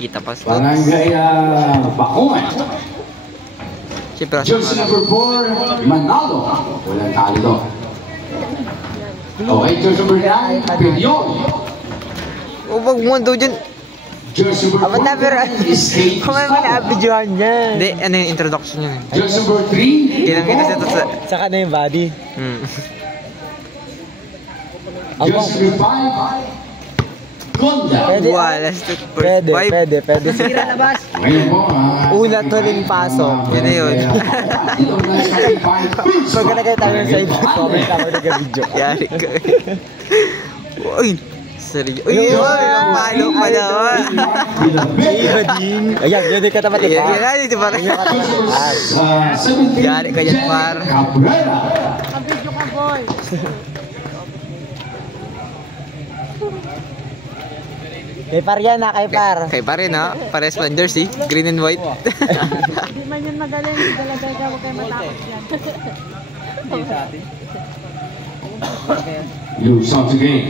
Kita pa sa Barangay Bakuan. siyempre Jersey number 4, Manalo. Walang talo to. Okay, jersey number 9, Pilion. Huwag mo daw dyan. Jersey number 4, Escape Kung may na-videohan niya. Hindi, ano yung introduction yun. Jersey number 3, Kailang kita sa... Saka na yung body. Jersey number 5, Gonda. Pwede. Sira na ba? Ngayon po, Ulat huling pasok. Yun na yun. Pag nagkaya tayo sa side, comment ako nag-video. Yari ka. Uy! Seryo. Uy! Ang palo pa naman. Ayan, yun yung katapat ipa. Yan, di ba? Yari ka dyan, par. Kabidyo ka, boy. Kay par yan ha, kay par. Kay pare na, pares man jersey, green and white. Hindi man yan magaling. Talaga ka, huwag kayo matakot yan. Luzon again.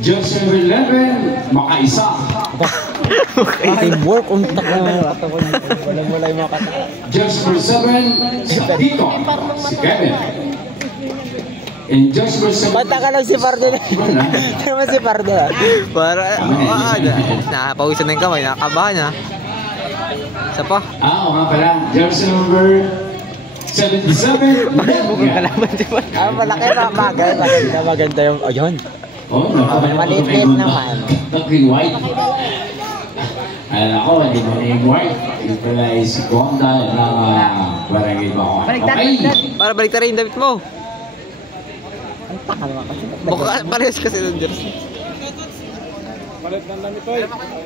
Jersey number 11, Makaisa. Teamwork, untak na wala yung mga kata. Jersey number 7, Tito, si Kevin. And just for some... Bata ka lang si Pardo na. Hindi naman si Pardo ha. Para, nakapawisan na yung kamay, nakakabahan na. Isa pa. Oo nga pala, jersey number 77, Mukhang kalaban si par. Malaki na, maganda yung, ayun. Oh, maliit-liit naman. Naging white. Ako, hindi mo na yung white. Yung pala ay si Gonda ng Barangay Bakuan. Okay. Para balik rin yung damit mo. Taka naman kasi. Mukha parehas kasi ng jersey.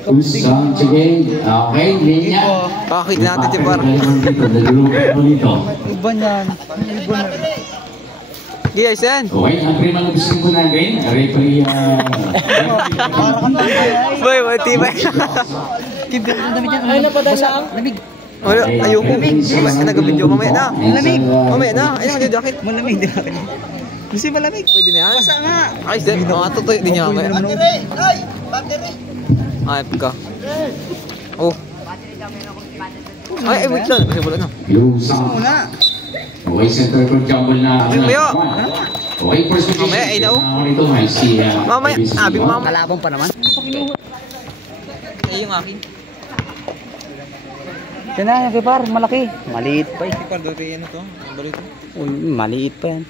Usang, sige. Okay, linya. Pakakita natin si par. Dito. Iba niyan. Guys, yan. Okay, ang prima na gusto ko natin. Referee. Boy, matibay. Ay, napadala. Lamig. Wala, ayoko. Nag-video, mamaya na. Malamig. Mamaya na. Ayun, mag-jacket. Malamig din ako. Gusto yung malamig. Pwede na yan. Basta nga. Ayos din. Mga totoo, di niya mamaya. Ayop ka. Oh. Ay, wait lang. Kasi wala na. Lusang. Okay, center for jumble na. Mamaya. Okay, first position. Mamaya, ay na, oh. Ito, may si... Mamaya, abing mama. Kalabang pa naman. Ay, yung akin. Yan na, kay par, malaki. Maliit pa eh. Par, doon kayo ano to? Ang balito. Maliit pa yan.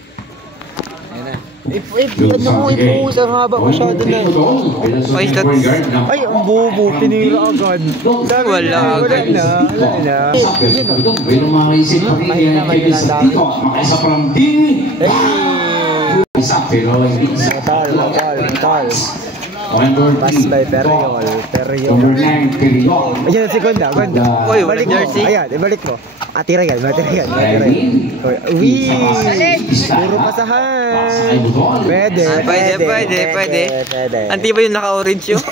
Ayan na. Ano mo, ipuus, ang haba masyado na. Ay, stats. Ay, ang bubo, tinira agad. Wala agad. Wala na. Pero mga isip pa rin yung kibis dito. Makaisa from D. Isa, pero hindi isa. Tal. Number 3. Pass by Periol. Number 9, Pilion. Ayan, si Gonda. Uy, wala jersey. Ayan, ibalik mo. Tira yan. Uy! Puro pasahan. Pwede. Anti ba yung naka-orange yun?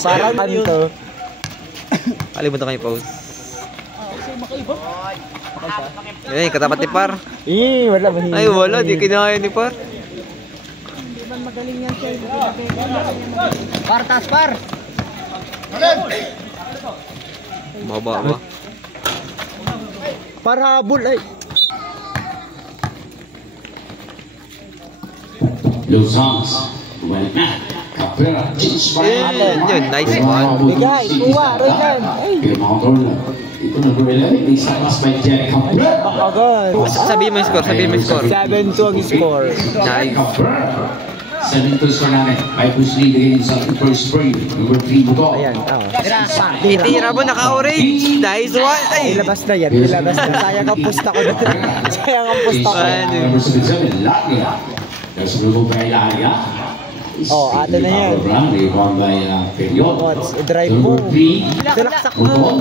Parang ano to? Kalimutan kayo pause. Ay, katapat ni par. Wala. Ay, wala. Di kinaya ni par. Hindi man magaling yan siya. Par. Mababa ba? Parabol ay. Luzons. Bumalik na. Cabrera. Yun, nice one. Bigay, kuha, Royan. Pero mga tol, ito na Gorilla. Isa mas by Jerry Cabrera. Agad. Sabihin mo yung score, 7-2 ang score. Nice. Cabrera. 7-2 score namin. 5 lead again sa first frame. Number 3 mo to. Ayan, Itira mo, naka-orange. Nice one. Ay, ilabas na yan. Sayang ang pusta ko doon. Sayang ang pusta ko. Number 77, Latvia. There's a little by Latvia. Oh, ato na yan. Rebound by Pilion. Drive mo. Number 3, Silaksak mo.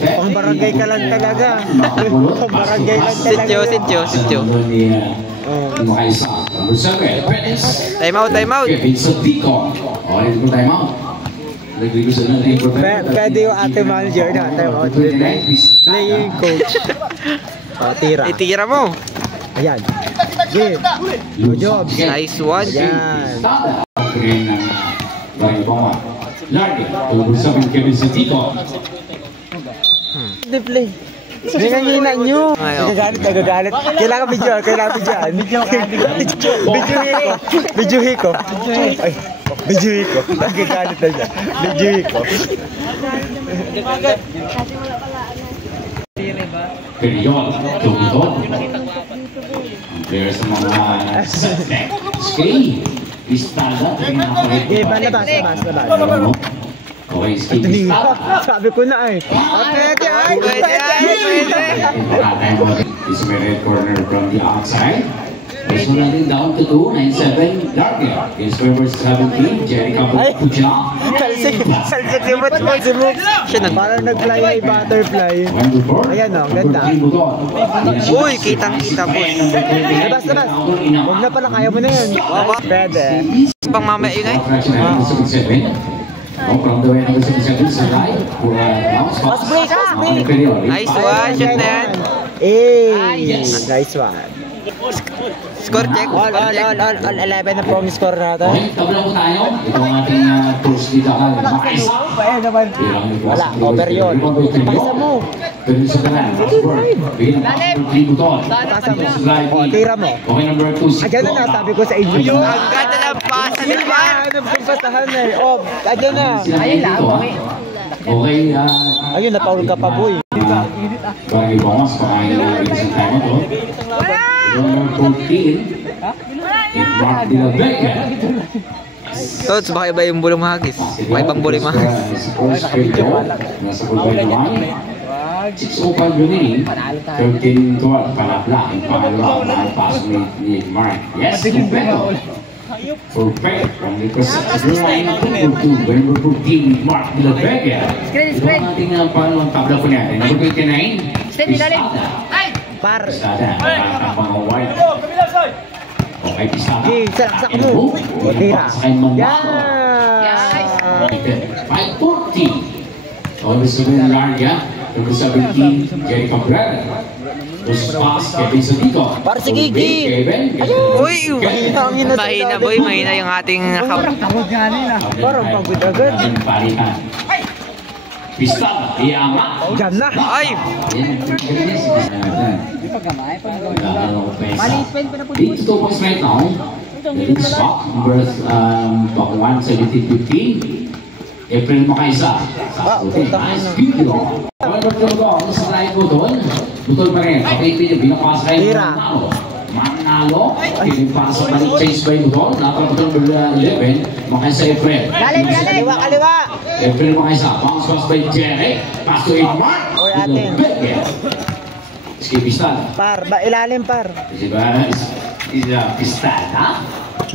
Pang barangay ka lang talaga. Pang barangay lang talaga. Sityo. Makaisa. Number 7, Perez. Time out. Kevin Sadico. Okay, ito time out. Pwede yung ate manager na. Time out. Playing coach. Tira. Itira mo. Ayan. Good job. Nice one. Ayan. Barangay Bangon. Lardy, tulog sa Kevin Santico. Play. Hina nyo. Nagagalit. Kailangan video. Videohi ko. Ay, videohi ko. Nagagalit na siya. Videohi ko. Period, tumuto. Ang players sa mga setback. Skay. Pistada. Labas. Okay, Skay Pistada. Sabi ko na ay. Pwede. This may red corner from the outside. This one natin down to 2, 9-7, Larkin. Is number 17, Jerry Capuchina. Salsik si Mux. Parang nag-fly na butterfly. Ayan o, ganda. Uy, kitang-kita po. Labas. Huwag na pala, kaya mo na yun. Pwede. Pang mamaya yun ay. From the way number 77, Salay. Fast break. Nice one, shoot na yan. Nice one. Score check. All 11 na po ang score natin. Okay, tabla po tayo. Ito ang ating course dito. Makaisa. Wala, over yun. Pakisa mo. Pero sa kanan, bigyan ng 3 buton. Tira mo. Okay, number 2. Ayan na sabi ko sa inyo. Ang ganda ng pasa ni Juan. Nagpasahan na eh. Oh, ayan na. Okay, Ayun, napaul ka pa, boy. Barangay Bangos, pakailan isang tayo ito. Number 14, Mark de la Vega. Tots, baka iba yung bulong mahagis. Baka ibang bulong mahagis. Nasa bulbay naman. 6-0 winning, 13-12, panapla. Ang pangalawa, ang pass ni Mark. Yes, Beto. Perfect. From the perception line, number 14, Mark de la Vega. Ito ang ating pangalawang tabla po natin. Number 29, Pistada. Par. Pistada, ang pang-award. Okay, Pistada. Salaksak mo. Tira. Yan! 540. Number 7, Larga. Number 17, Jerry Cabrera. Pass, Kevin Santico. Par si Gigi. Uy, mahina boy, mahina yung ating Parang pagod agad. Palitan. Pistada, Iyama. Diyan na. Ay! Dito to points right now. Letting stop. Number 17-15. April Makaisa. Nice video. Number 12 sa line mo doon. Butol pa rin. Okay, binakas kayo Manalo. Para sa balik change by Butol. Napapatol number 11. Makaisa April. Kaliwa. April Makaisa. Bounce pass by Jerry. Pass to 8 Mark. Oy, atin. Skip Pistada. Par, ilalim par. Diba? Pistada.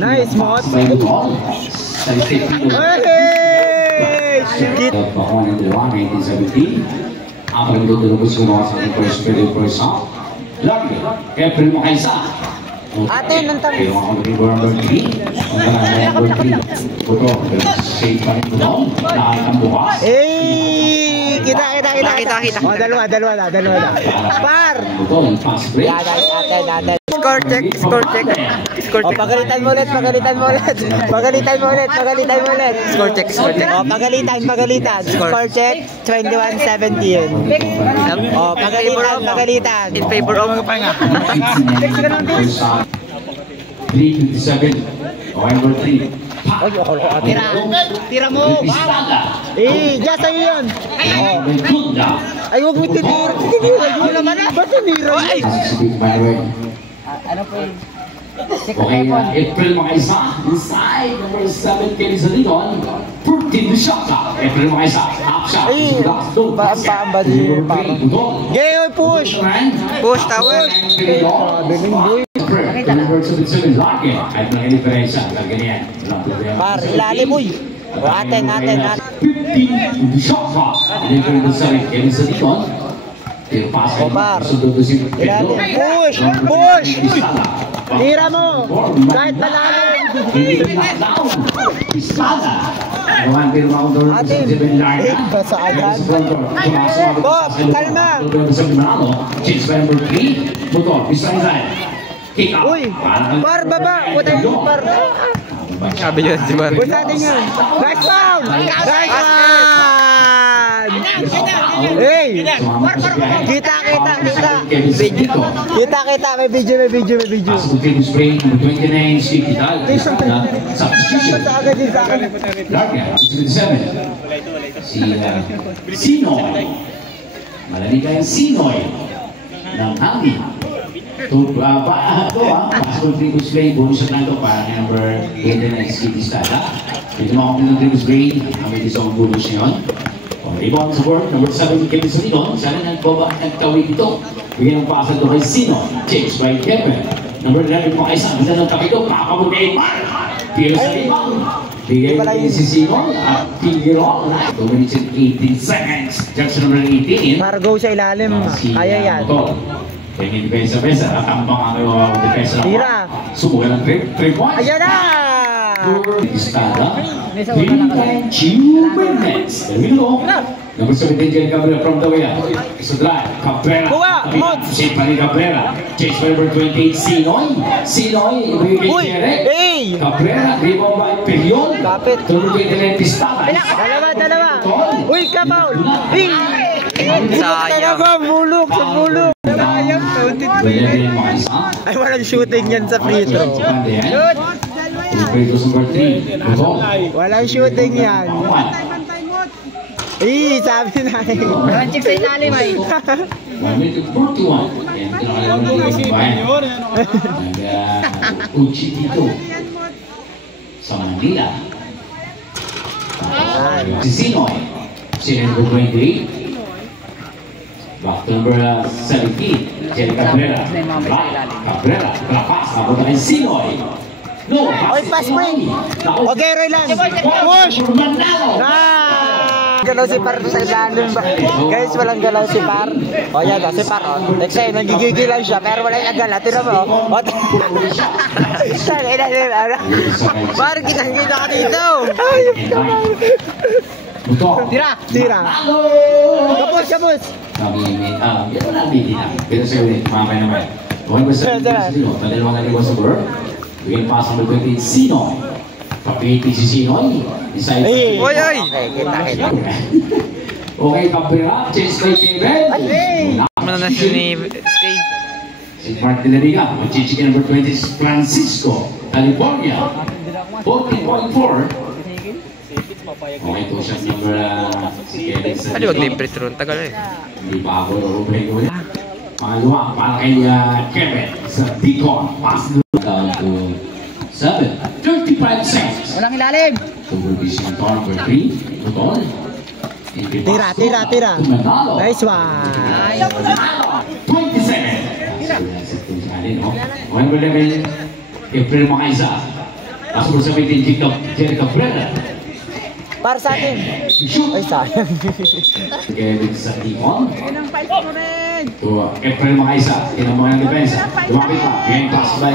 Nice, Mot. By Butol. Sa step dito. Hey! Shit. Bakuan ng dalawa, 1917. Ang pagdodolobos ko mga sa ating first period first half. Lagi, April Makaisa. Ate, nantang. Pero ako number 3. Ang kanang number 3. Buto, safe pa rin buto. Lahat ang bukas. Kita. Oh, dalawa na. Par! Buto, yung fast break. Ate. Score check. Oh, pagalitan mo ulit. Score check. Oh, pagalitan. Score check, 21-17. Oh, pagalitan. In favor of 357. Okay, number 3. Tira mo. Diyan sa'yo yun. Ay, huwag mo tinira. Yun naman na. Ba't tinira? Ay! Okay, April Makaisa. Inside, number 7, Kelly Saliton. 14 to shot. April Makaisa. Half shot. Ay, paamba din. Gay, push. push tower. Number 77, Larkin. Kahit na diferensya. Larkin yan. Par, ilalim mo. Aten. 15 to shot. April to 7, Kelly Saliton. Par. Ilalim. Push. Tira mo. Kahit malalim. Atin. Basa agad. Bob, kalma. Uy, par baba. Putay mo, par. Sabi yun, di ba? Huwag natin yun. Nice foul! Nice one! Hey! Kita. Kita. May video. Pasok ng spray, number 29, si Vidal. Substitution. Larga, 27. Si Sinoy. Malamig kayong Sinoy ng hangin. Pasok ng triple spray, bonus na ito para number 29, si Tistada. Ito mga kapit ng triple spray, kami dito sa bonus niya yun. Rebound sa board, number 7, Kevin Salinon. Sana nagtawid ito. Bigyan ng pasa ito kay Sino. Chase by Kevin. Number 11 po kay Sam. Ganda ng takito. Kakabot kay Mark. Piro sa rebound. Bigay din si Sino. At Piro. 2 minutes and 18 seconds. Jackson number 18. Para go sa ilalim. Kaya yan. Pwede depensa. Natambang ang depensa. Tira. Subukan ng 3 points. Ayan na! Estada. 2 minutes. There we go. Number 17, Jerry Cabrera from the way up. It's a drive. Cabrera. Shake pa rin Cabrera. Chase by number 28, Sinoy. Ibigay kay Jerry. Cabrera. Rebound by Perion. Kapit. Number 29, Pistada. Dalawa. Uy, kapaul. Sayang. Bulok. Ay, walang shooting yan sa free throw. Walang shooting yan. Sabi na eh. Walang chick sa ilalim ay. 1 minute 41. Yan, kinakalaman ng bayan. Nag-uchi dito. Sa Manila. Si Sinoy. Number 28. Back to number 17. Jerry Cabrera. Cabrera. Lapas. Napunta kay Sinoy. No. Oy, pass break. Okay, Roylan. Push. Galaw si Par sa ilalim ba? Guys, walang galaw si Par. O yan o, si Par o. Next time, nagigigil lang siya, pero wala yung galaw. Tira mo o. Par, kitang-kita ka dito. Tira. Kapos. Ito na hindi na. Pero sa'yo ulit, mamay naman. Okay ba sa Sino? Padalawa na liwa sa board. Bigyan pa sa number 28, Sino. Papiti si Sinoy. Oy! Okay, kita. Okay, Cabrera. Chase by Kevin. Ano na si Skay? Si Mark de la Riga. Magchichika number 20, Francisco, California. 14.4. Okay po siya number si Kevin sa Ano, wag libre through. Tagal eh. Hindi pa ako na-open ulit. Pangalawa, para kay Kevin sa Beacon. Pass down to 7. 35 seconds. Walang ilalim. Supervision number 3. Tutol. Tira. Nice one. 20 seconds. One more level. April Makaisa. Pasok sa 17, Jerry Cabrera. Para sa atin. Ay, sayang. Kevin sa Beacon. Ilang fight mo rin. To April Makaisa. Tinamang ang depensa. Lumapit pa. Game pass by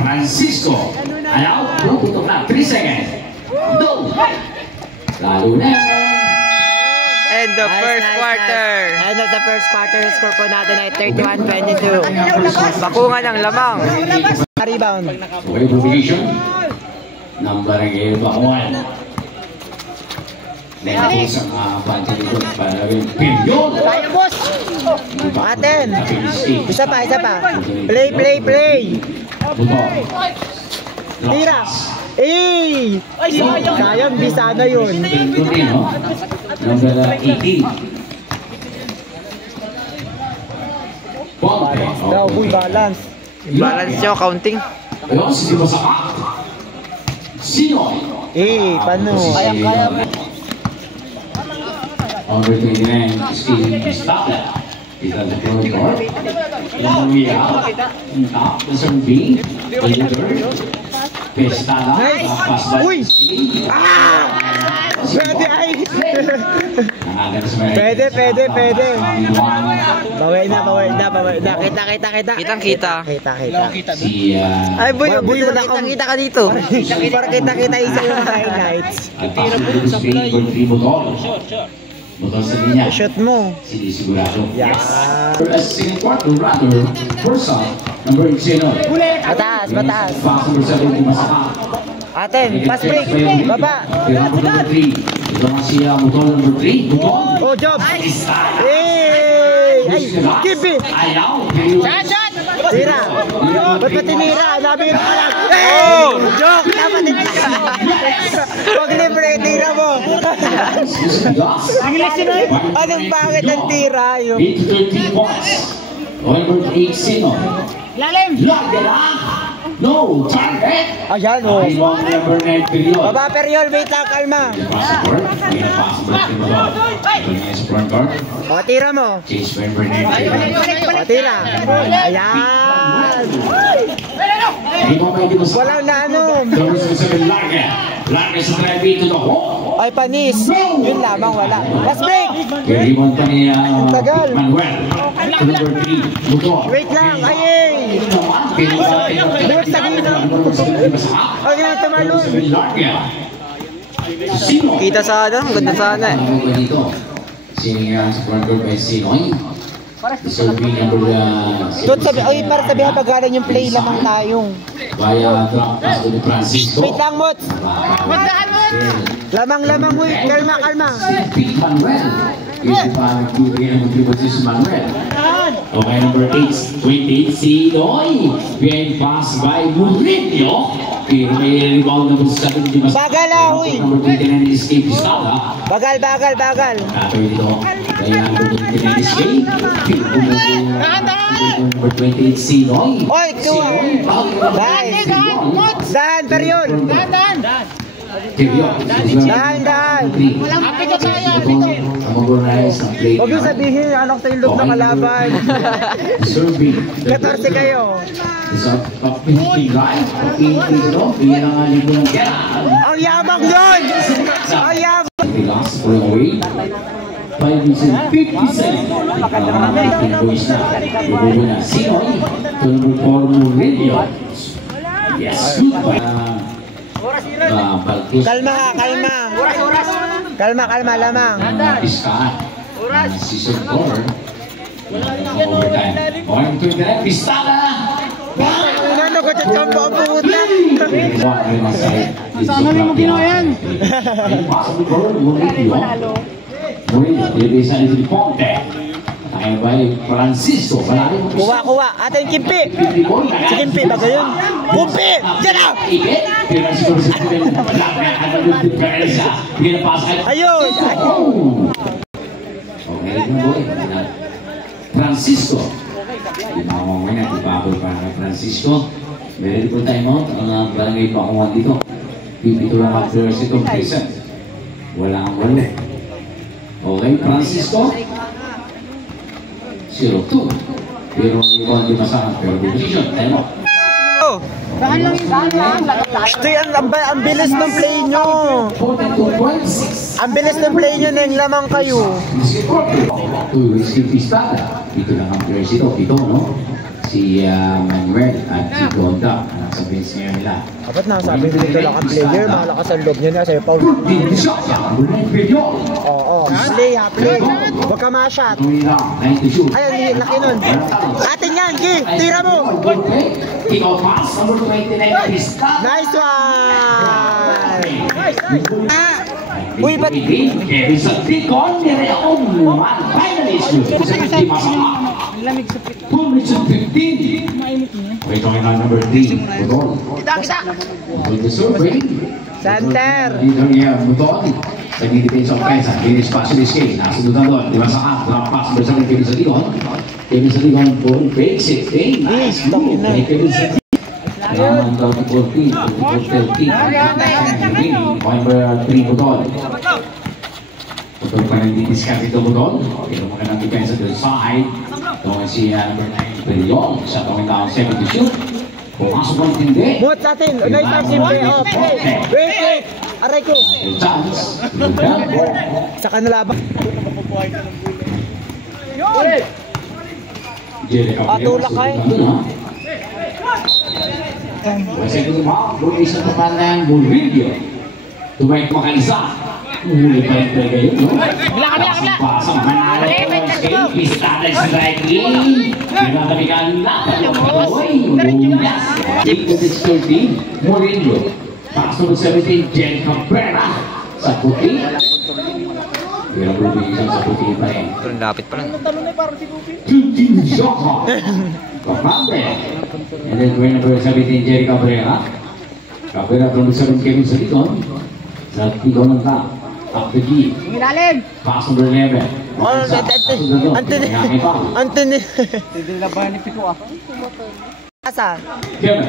Francisco. Ayaw. Puputok na. 3 seconds. No. Lalo na. End of first quarter. End of the first quarter. Score po natin ay 31-22. Bakungan ng lamang. Rebound. Okay, provision. Number ng Bakuan. Next ang panty dito para gawin Perion. Kaya, boss. Aten. Isa pa. Play. Tira. Sayang, bisa na yun. Number 18. Daw, boy, balance. Balance nyo, counting. Ayun, si Basaka. Sino? Paano? Kaya. Number 29, Steve Stapler. Kita sa front court. Ilang umiyak. Top, isang B. Editor. Pestada. Pass by Steve. Pwede ay! Pwede. Baway na. Kita. Kitang-kita. Si... Ay, boy, Kita ka dito. Para kita isa yung highlights. At pasok ng Steve for 3 motor. Motor sa linya. Shoot mo. Sinisigurado. Yes. Second quarter, rather, first up, number 18. Mataas. Pass number 7, Masaka. Aten, pass break. Baba. Number 3. Ito nga si Mutol number 3. Mutol. Oh, job. Hey! Ay, Kibi. Ayaw. Tira. Ba't ba tinira? Sabi na lang. Hey! Joke! Dapat tinira. Pag libre, tira mo. Anong bakit ang tira? 8-13 points. Number 8, sino? Lalim! No, target! Ayan, oh. Number 9, Periol. Baba, Periol. Wait lang, kalma. Passport. May na-passport ka mo daw. Ito nga sa front guard. O, tira mo. Change member 9, Periol. O, tira. Ayan. Walang na ano. Number 7, Larga. Larga sa drive to the hole. Ay, panis. Yun lamang, wala. Last break. Kaya-rebound pa ni Tagal. Manuel. Number 3, Mutor. Wait lang. Ayay. Buwag sa gino. Huwag na tumalon. Kita sana, ang ganda sana eh. Sinigang sa front court by Sinoy. Serving number Doon sabi, ay, para sabihan pag galing yung play lamang tayong. via drop pass to Francisco. Wait lang, Mots. Lamang, wait. Kalma. Pete Manuel. Easy pa nagbibigay ng contribution si Manuel. Okay, number 8, 28, Sinoy. Behind pass by Murillo. Pero may rebound number 7. Bagal ah, huy. Number 29 is Escape Estrada. Bagal. Katoy dito. Kaya number 29 is Escape. Number 28, Sinoy. Oy, tuwa. Nice. Dahan, Periol. Dahan. Apito tayo, Huwag yung sabihin, anak tayo loob na kalaban. 14 kayo. Ang yabang yun! Ang yabang! 5 minutes and 50 seconds. Boys na. Bububo na. Sinoy. To number 4, Murillo. Yes, good by. Baltus. Kalma, lamang. Piskaan. Season 4. Overtime. Point to the Pistada. Ano ko tsatsampo ang pumunta? Sana rin mo ginawa yan. Murillo, dilisan ito ni Ponte. Tayo ba Francisco? Kuha. Ate yung Kimpi. Si Kimpi, bago yun. Kumpi! Diyan na! Ayun! Francisco. Ginawang mo na, ipabol pa na Francisco. Meron po tayo mo, ang barangay pakungan dito. Pipito lang ang players itong prison. Wala ang walo. Okay, Francisco. 0-2. Pero ikaw hindi masahan. Pero position, tayo mo. Ito yan, ang bilis ng play nyo. 42.6. Ang bilis ng play nyo, nang lamang kayo. Si Pistada. Dito lang ang players ito. Dito, no? Si Manuel at si Gonda. Anak sa bench ngayon nila. Dapat nasabi dito lang ang player, malakas ang loob niya na sa'yo, Paul. Oo. Play. Huwag ka ma-shot. Ay, laki nun. Atin yan, G. Tira mo. Nice one. Uy, ba't? Sa Ticon, nireong finalist. Lamig sa pit. 2 minutes and 15. Wait, okay na number 3. Budol. Budol the survey. Center. Dito niya, Budol. Nag-defense offense. Finish pass in this case. Nasunutan doon. Di ba sa up? Drop pass. Pero sa Kevin sa Ticon. Kevin sa Ticon. Ball fakes it. Nice. Kevin sa Ticon. Naman daw to 14. 13. Number 3, Budol. Budol pa nang di-discard ito, Budol. Pero mga nang defense to the side. Ito si number 9, Periol. Sa tawin down 7 to shoot. Pumasok ang hindi. Mot natin. Nice time, Simpe. Wait. Aray ko. Chance. Sa kanila ba? Atulak ka eh. Kasi kung ba, buhay sa tumalang Murillo. Tumayag makalisa. Uhuli pa rin talaga yun, no? Bila! Pasang manalo ko sa Pistada sa striking. Nagkatabi ka ang lapat. Uy, Murillas. 13, Murillo. Pass number 17, Jen Cabrera. Sa puti. Pero provision sa puti pa rin. Pero lapit pa lang. Tutin Joko. Kapambe. And then going number 17, Jerry Cabrera. Cabrera from the 7 Kevin sa likod. Sa tigaw ng top. Up the key. Pass number 11. Anthony. Asa? Kevin.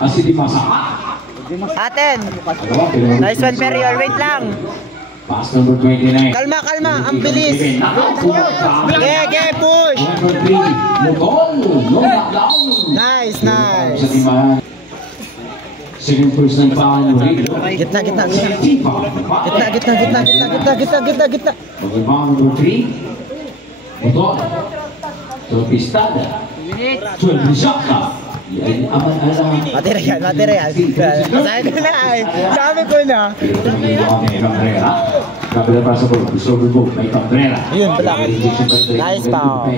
Asi di masama. Aten. Nice one, Periol. Wait lang. Pass number 29. Kalma, kalma. Ang bilis. Ge, push. Number 3. Mutol. No knockdown. Nice, nice. Sa timahan. Second person pa ano rin. Gitna. Gitna. Pag-ibang number 3. Mutol. So, pistada. 12 shot na. Yan, aman-alam. Material. Sabi ko na ay. Sabi ko na. Cabrera para sa ball. Silver book. May Cabrera. Ayun pala. Nice foul.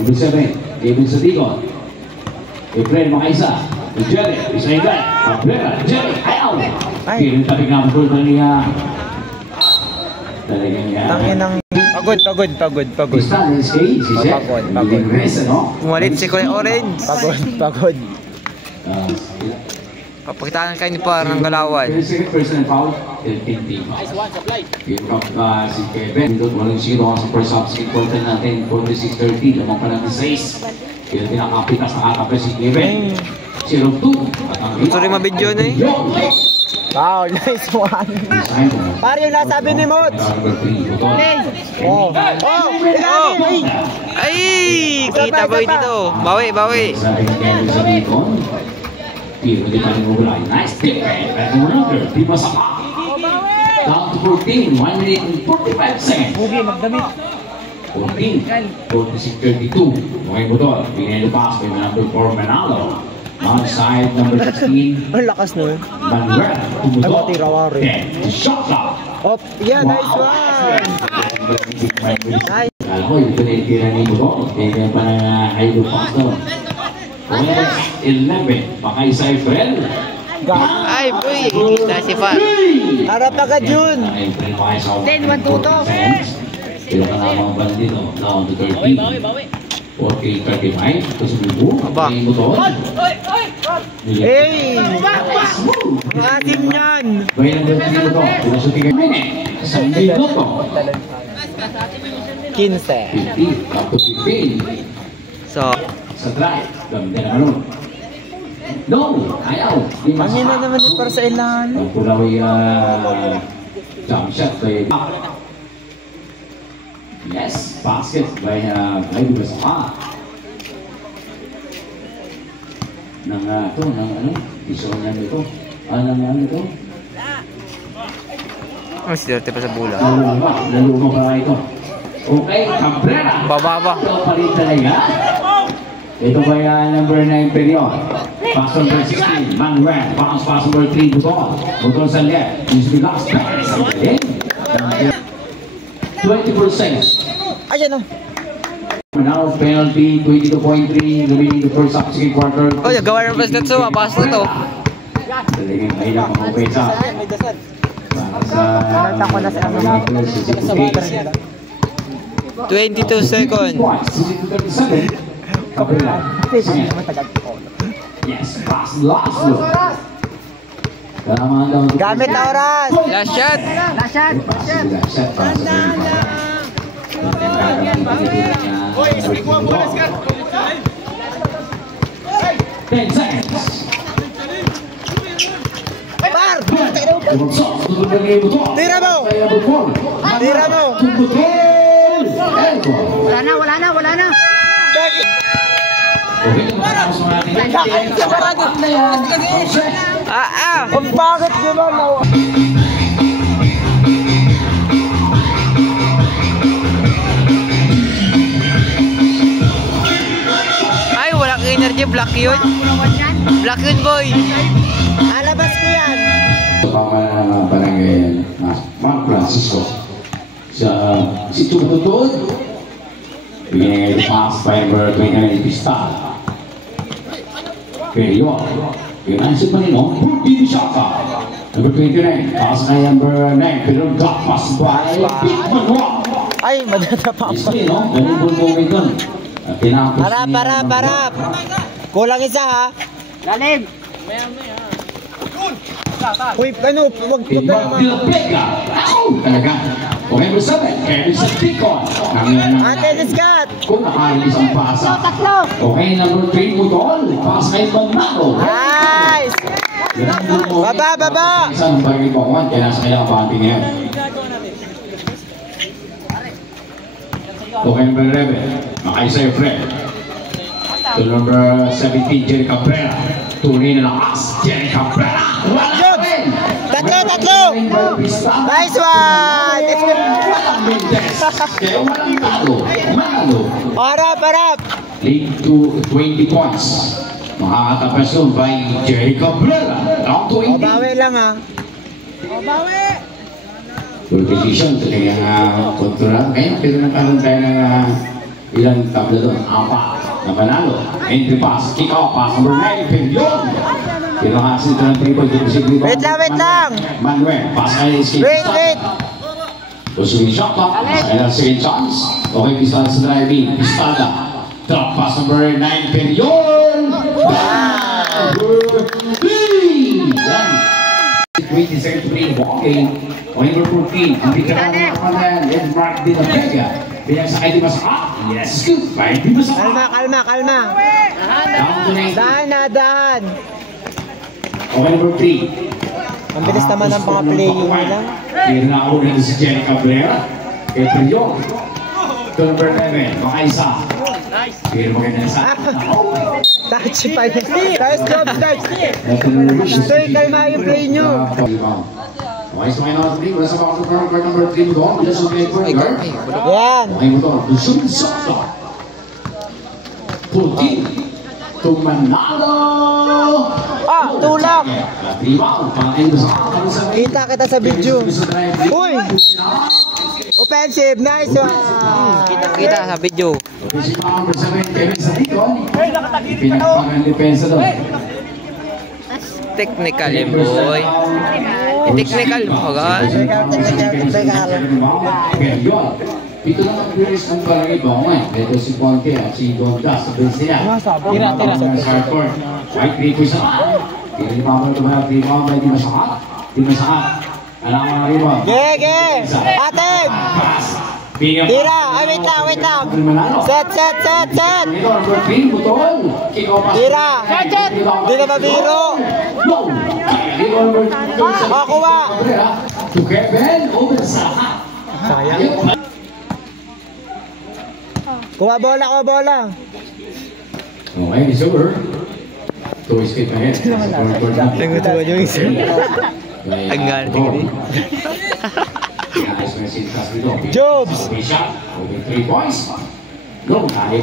Number 7. Kevin Sadigon. Efren Makaisa. Jerry. Isa yung guy. Cabrera. Jerry. Ayaw. Kaya tabi nga ang goal niya. Talagang yan. Tangin ng... Pagod. Pagod. Pumalit si Kuya Orange. Pagod. Papakitaan kayo ni parang galawan. Second person foul. Nice one, supply. Si Kevin. Walang sino sa first half. Second quarter natin. 46-30. Lamang pa natin 6. Kaya tinakapitas nakakapres si Kevin. 0-2. Gusto rin mabidyo na eh. Wow, nice one. Pare yung nasabi ni Mots. Oh. Ay! Kita ba dito? Bawi. Sabi ni Kevin sa Nikon. Tiro di pa rin mabulay. Nice tip. At another. Di masama. Down to 14. 1 minute and 45 seconds. Bugi, magdamit. 14. 46-32. Okay mo doon. Pinelo pass by number 4 Manalo. Onside number 16. Ang lakas nun. Manuel. Ay, mati rawari. 10. Shot clock. Oh, yeah, nice one. Nice. Alam ko, ito na yung tira ni Budo. Kaya pa na high pass doon. 11. Baka isa ay friend. Ay, boy! Kita si Fat. Harap agad yun. 10, 1, 2, 2. Pero ka na mga bala dito. Down to 30. 40-35. Tapos bubo. Aba. May Budo. Hey! Asim yan. Bayan ang Budo dito. Pinasuti ka rin eh. Isang minuto. 15. 50. Up to 15. So, Sa drive. Ganda naman nun. No! Ayaw! Di Ang ina naman yung para sa ilan. Ang pulaw ay jump shot by yes, basket by Dubasama. Nang ito, nang ano? Iso niya nito. Nang ito? mas dirty pa sa bola. Laluma pa ito. Okay, Cabrera. Baba. Ito pa rin talaga. Ito ba yung number 9 period? Pass number 16, Manuel. Pass number 3, Butol. Butol sa left. This will be last pass. Okay? 20%. Ayan o. Now, penalty, 22.3. Remaining the first half, second quarter. Oh, gawa ng basket so, pass na to. Talagang mahirap ang kumpensa. Para sa 22 seconds. Yes, last look. Gamit na oras. Last shot. Ten seconds. Par! Tira mo! Tira mo! Wala na. Ang bakit gano'n? Ay, walang energy. Black yun. Black yun, boy. Alabas ko yan. Sa pamahalaan ng barangay Juan Francisco si Tumutod binigay pass by number 29 Pistal Period Pinansin pa nino, Burdi Bishaka. Number 29, pass kay number 9, pero got pass by Pete Manuel. Ay, madadapa pa. Display, no? Ganun po mo doon. Pinapos Parap. Kulang isa ha. Lalim. Uy, ano, wag Pega. Talaga. Okay, number 7, Kevin Satikon. Ate, let's cut. Kung nakalilis ang pasa. Tatlo. Okay, number 3, Mutol. Pass kay Manalo. Nice. Baba. Isang bagay po kawan, kaya nasa kailangan panting ngayon. Okay, number 11, Makaisay Fred. To number 17, Jerry Cabrera. Tunay na lakas, Jerry Cabrera. Wala rin! Tatlo. Nice one. Kaya walang Manalo. Harap. Lead to 20 points. Makakatapas yun by Jerry Cabrera. Down to 18. Bawi lang ha. Competition, talagang kontra. Kaya pero nagkaroon tayo ng ilang tabla doon. 4 na panalo. Entry pass, kick out pass, number 9, Pelion. Pinakasin ito ng 3 point. Wait lang. Manuel, pass kay Skip. Wait. Pusing shot clock, kaya second chance. Okay, Pistada sa driving. Pistada. Drop pass number 9, Pelion. Number 3. Yan. 20 seconds to play the ball game. Okay, number 14. Ang bigyan ng kapanan. It's Mark De La Vega. Pinasakay di Masaka. Yes, good. Right, di Masaka. Kalma. Down to 19. Dahan. Okay, number 3. Ang bilis naman ng mga playing nila. Here na ako rin si Jerry Cabrera. Kay Pelion. To number 11. Makaisa. Here maganda na sa. Touch pa yun. Stop. Stoy, kalma yung play nyo. Okay, so ngayon natin wala sa back of card number 3 mo doon. Just okay for guard. Yan. Okay mo doon. Lusong sakta. Putin. Tumanalo. Tulak. Rebound. Pang-end sa kakalisan. Kita sa video. Uy! Offensive, nice one. Kita sa video. Okay, si number 7, Kevin Satikon. Pinagpagang depensa doon. Technical yun, boy. Technical mo, guys. Ito lang ang curious ng palagi ba ko ito si Ponte at si Don Das sa base nila. Tira. White Rico isa. Hindi pa ako tumaya. Di masakat. Alam mo na rin ba? Gege! Atid! Tira! Wait lang! Set! Tira! Di na mabiro! Makuha! To Kevin Obersaka. Sayang. Kuha bola! Okay, it's over. To escape ahead. Nagutuwa yung isa. Ang galing. Jobs!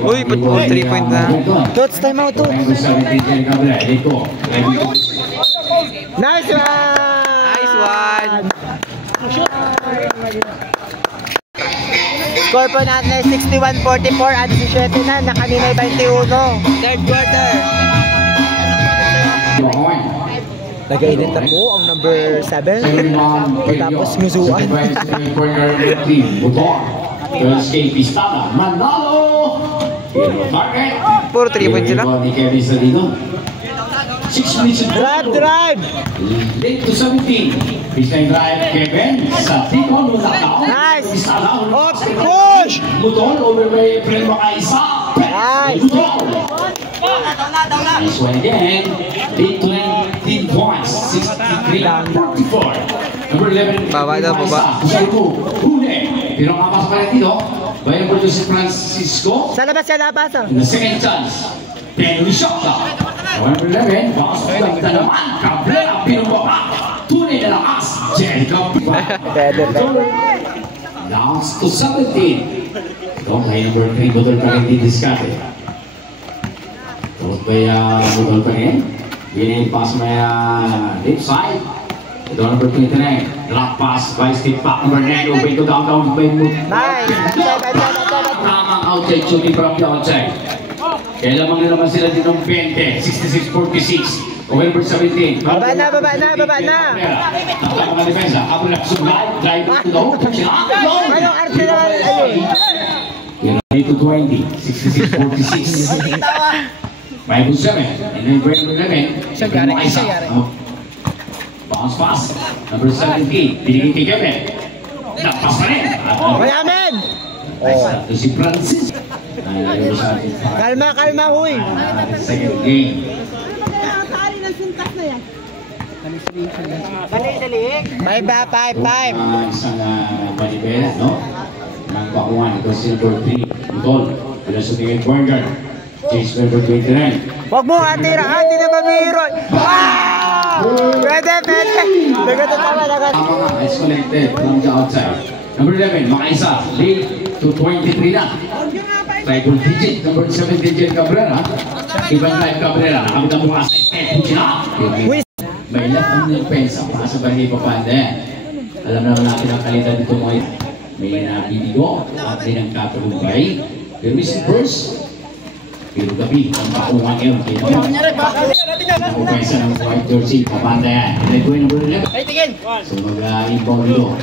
Uy, ba't po 3 point na? Tots, time out, Tots. Nice one! Score po natin ay 61-44 at 17 na, kanina ay 21. Third quarter. Nag-edit na po ang number 7. Tapos ngusuan. Puro 3 point sila. 6 minutes Drive! Late to 17. Baseline drive, Kevin. Sa Tikon, knockdown. Nice! Up, push! Mutol, over by Fred Makaisa. Nice! Nice one again. Lead 20 points. 63-44. Number 11. Baba. Hune. Pero kapas pa rin dito. Bayan po si Francisco. Sa labas. In the second chance. Penalty shot. Number 11. Bakas na naman. Cabrera. Pinubaba. Tunay na lakas. Jericho. Downs to 17. Ito, may number 3. Budol pa rin didiskate. Tapos ba budol pa rin? Winning pass may left side. Ito number 29. Drop pass by Steve Pack. Number 9. Open to downtown by Mood. Nice! Tamang outside shooting from the outside. Kaya lamang na naman sila din ng 20. 66-46. Okay, number 17. Baba na. Nakataka mga defensa. Cabrera, sublime, drive to the hook. Ano, arte naman, ano eh. 8-20, 66-46. 5-7, and then break 11. Bounce pass, number 17. Binigay kay Kevin. Nagpas pa rin. Mayamin! Ito si Francis. Kalma, huy. Second game. Nakakari ng sintas na yan. 5 Isang manibela, no? Nagbakuhan. Ito si number 3. Utol. Ito si Tingin Burger. Chase number 29. Huwag mo atira, di na mamiro. Pwede. Tama. Tama nga, it's connected from the outside. Number 11, makaisa. Late to 23 na. Triple digit, number 7 digit Cabrera. Ibang type Cabrera. Nakamit ang bukas sa step. May lahat ng pensa para sa Barangay Papanda yan. Alam naman natin ang kalidad dito mga ito. May nabibigo at din ang katagumpay. Pero missing first. Pero gabi, ang pakungan ngayon. Ang pensa ng white jersey, Papanda yan. Ito yung number 11. So mag-inbound dito.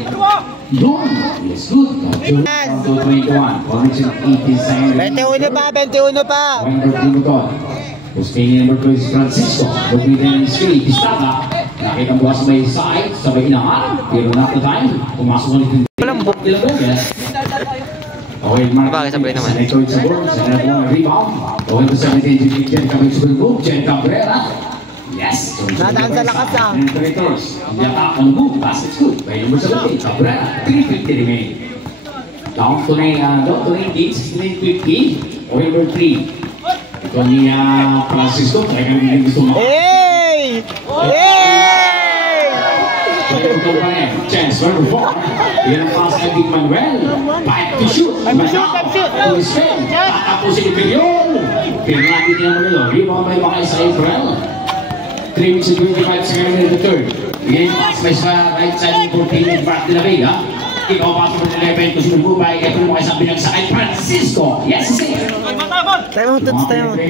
Yun! Yes, good. 21. Connection 18 seconds. 21 pa. Number 3 mo to. Posting number 2 is Francisco. Bumitin ng screen. Pistaga. Nakita bukas sa may side. Sabay inaharap. Pero not the time. Pumasok ulit yung Malambok. Okay, Mark. Bakit sabay naman? Sa next sa board. Sa next one, rebound. Okay, to 17. Jen coming to the move. Jen Cabrera. Yes. Nadaan sa lakas ah. And the attack on the move. Pass it's good. By number 17. Cabrera. 350 remaining. Down to 9 gates. 16-50. Okay, number 3. Ito ni Francisco, talagang hindi gusto mo. Hey! Ito pa rin, chance, number 4. Yan ang pass kay Big Manuel. 5 to shoot. To spin. Tatapusin ni Pilion. Pero natin niya mo nilo. Rebound by Bakay sa April. 3 minutes and 25 seconds in the third. Ngayon pass by sa right side ng 14 Bart de la Vega. Ikaw pa sa 11 to sumunod by April mo kayo sa pinagsakay Francisco. Yes, sir. Time out.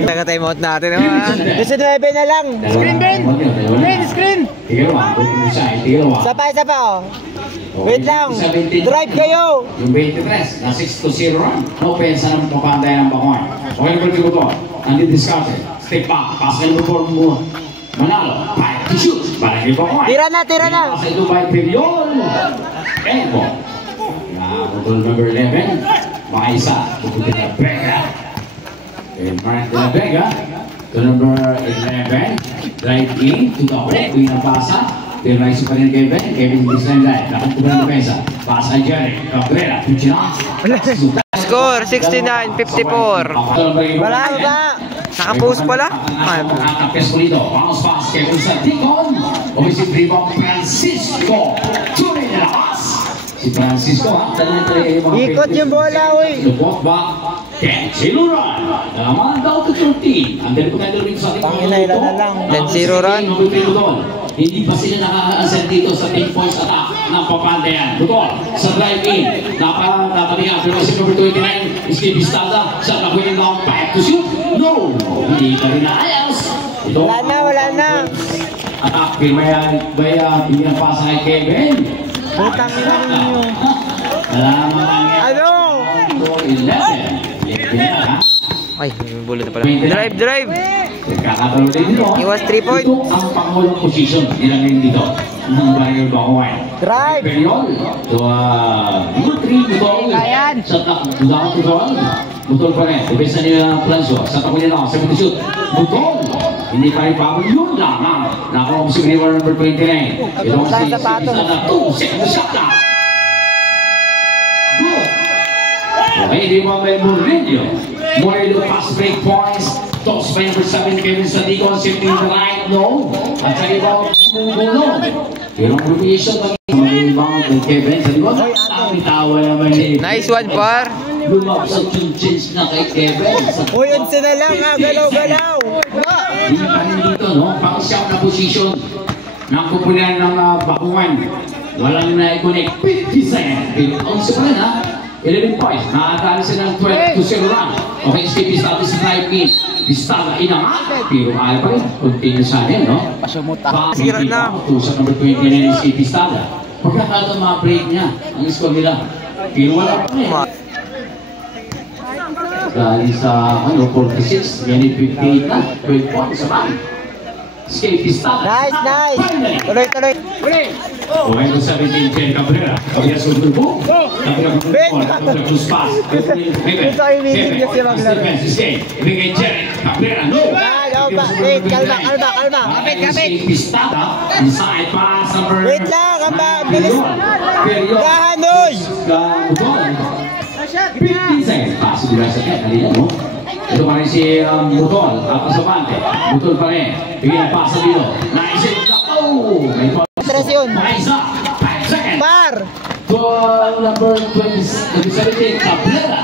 Taga-time out natin. Gusto 9 na lang. Screen. Tigalawa. Isa pa oh. Wait lang. Drive kayo. Yung 23, na 6-0 run. No pensa ng papanday ng Bacoy. Okay, number 2 ko. Undiscounted. Step back. Pass kayo number 4 mo. Manalo. 5 to shoot. Para kay Bacoy. Tira na. Pass ito by Pilion. Epo. Butol number 11. Makaisa. Bukutin na Vega. And Mark de la Vega. To number 11. Drive in. To the hook. Pinang pasa. Pero naisip pa rin Kevin Bislan Light. Nakakuha ng defensa. Pasa Jerry. Cabrera. Puchina. Score 69-54. Wala ba? Nakapost pala? Nakapes ko dito. Bounce pass. Kevin Santicon. Obviously, rebound Francisco. Tuloy na lakas. Si Francisco, ha? Ikot yung bola, uy. Lubot ba? Ken Chiluran. Naman daw to 13. Ang dali po tayo rin sa ating Panginaila na lang. 10-0 run. Hindi pa sila nakaka-ascend dito sa 10 points attack ng Papandayan. Butol, sa drive-in. Napatalingan. Pero si number 29, Steve Pistada. Sa nakunin lang 5 to shoot. No! Hindi ka rin naayos. Wala na. Attack. Baya, pinapasa kay Kevin. Putang ina ninyo. Ano? Ay, bulot na pala. Drive! Kakatalo din dito. Iwas 3 point. Ito ang pangulong position. Nilangin dito. Ng Barangay Bacoy. Drive! Period. So, number 3, Butol. Sa takot Butol. Butol pa rin. Ibesa nila Franco. Sa takot nila. 7 shoot. Butol. Hindi pa rin pa. Yun lang. Nakuha ko si River number 29. Ito ang si Pisada. 2 second shot na. Good. Okay, di ba may Murillo? Murillo pass break points. Toss by number 7, Kevin Santicon, shifting the right, no. At sa iba, no. Pero ang provision, mag-inbound kay Kevin Santicon. Tawa naman eh. Nice one, par. Lumapsat yung change na kay Kevin. Uy, 11 na lang ha. Galaw. Hindi pa rin dito, no? Pang-siyam na position ng kupunan ng Bakungan. Walang na-connect. 50 seconds. 11 pa rin, ha? 11 points. Nakatali sila ng 12-0 run. Okay, si Pistada is drive in. Pistada inangat. Pero ayaw pa rin. Continue sa atin, no? Sira na. Tusok number 29 si Pistada. Pagkakataon mga break niya. Ang score nila. Pero wala pa rin. Dahil sa 46, ganit 58 na. 12 points sa run. Escape Pistada. Nice. Tuloy. Okay, kung 17, Jen Cabrera. Kaya sunod po. Cabrera Cruz Pass. Ito ay meeting niya si maglaro. Ibigay Jen Cabrera. Kalma. Kapit. Pistada. Inside pass number... Wait lang, bilis. Gahanoy. Gahanoy. 15 seconds. Pass nila sa kaya. Halina mo. Ito pa rin si Mutol. Tapos sa bante. Mutol pa rin. Bigyan ang pass sa dito. Naisip na. Oh! May Tres yun. Isa. 5 seconds. Par. Goal number 17, Cabrera.